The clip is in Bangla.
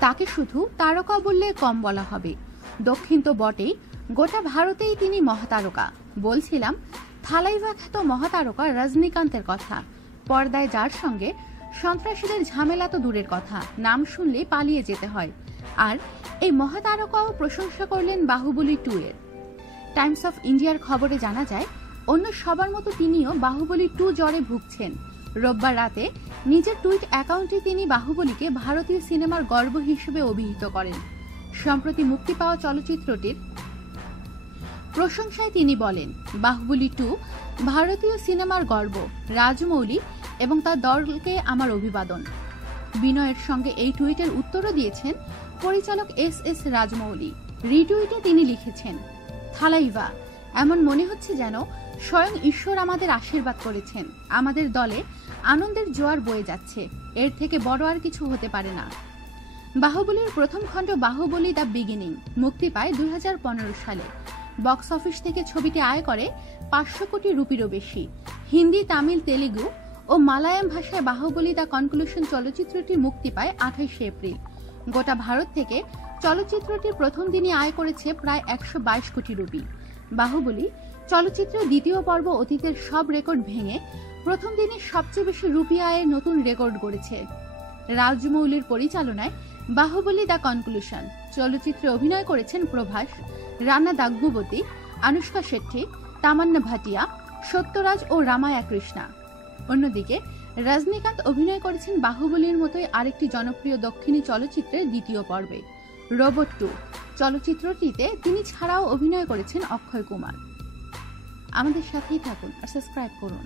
তাকে শুধু তারকা বললে কম বলা হবে। দক্ষিণ তো বটেই, গোটা ভারতেই তিনি মহাতারকা। বলছিলাম থালাইভা খ্যাত মহাতারকা রজনীকান্তের কথা। পর্দায় যার সঙ্গে, সন্ত্রাসীদের ঝামেলা তো দূরের কথা, নাম শুনলে পালিয়ে যেতে হয়। আর এই মহাতারকাও প্রশংসা করলেন বাহুবলী টু এর। টাইমস অফ ইন্ডিয়ার খবরে জানা যায়, অন্য সবার মতো তিনিও বাহুবলী টু জ্বরে ভুগছেন। রোববার রাতে নিজের টুইট অ্যাকাউন্টে তিনি বাহুবলীকে ভারতীয় সিনেমার গর্ব হিসেবে অভিহিত করেন। সম্প্রতি মুক্তি পাওয়া চলচ্চিত্রটির প্রশংসায় তিনি বলেন, বাহুবলী টু ভারতীয় সিনেমার গর্ব, রাজমৌলি এবং তার দলকে আমার অভিবাদন। বিনয়ের সঙ্গে এই টুইটের উত্তরও দিয়েছেন পরিচালক এস এস রাজমৌলি। রিটুইটে তিনি লিখেছেন থালাইভা এমন মনে হচ্ছে যেন স্বয়ং ঈশ্বর আমাদের আশীর্বাদ করেছেন। আমাদের দলে আনন্দের জোয়ার বয়ে যাচ্ছে। এর থেকে বড় আর কিছু হতে পারে না। বাহুবলীর প্রথম খণ্ড বাহুবলী দ্য বিগিনিং, মুক্তি পায় দু হাজার পনেরো সালে। বক্স অফিস থেকে ছবিটি আয় করে পাঁচশো কোটি রুপিরও বেশি। হিন্দি, তামিল, তেলেগু ও মালায়াম ভাষায় বাহুবলী দ্য কনক্লুশন চলচ্চিত্রটি মুক্তি পায় আঠাইশে এপ্রিল। গোটা ভারত থেকে চলচ্চিত্রটি প্রথম দিনই আয় করেছে প্রায় একশো বাইশ কোটি রুপি। বাহুবলী, চলচ্চিত্রের দ্বিতীয় পর্ব অতীতের সব রেকর্ড ভেঙে প্রথম দিনে সবচেয়ে বেশি রুপি আয়ের নতুন রেকর্ড গড়েছে। রাজমৌলির পরিচালনায় বাহুবলী দ্য কনক্লুশন, চলচ্চিত্রে অভিনয় করেছেন প্রভাস, রানা দাগ্গুবতী আনুষ্কা শেট্টি তামান্না ভাটিয়া, সত্যরাজ ও রামায়া কৃষ্ণা। অন্যদিকে, রজনীকান্ত অভিনয় করেছেন বাহুবলীর মতোই আরেকটি জনপ্রিয় দক্ষিণী চলচ্চিত্রের দ্বিতীয় পর্বে, রোবট টু। চলচ্চিত্রটিতে তিনি ছাড়াও অভিনয় করেছেন অক্ষয় কুমার। আমাদের সাথেই থাকুন আর সাবস্ক্রাইব করুন।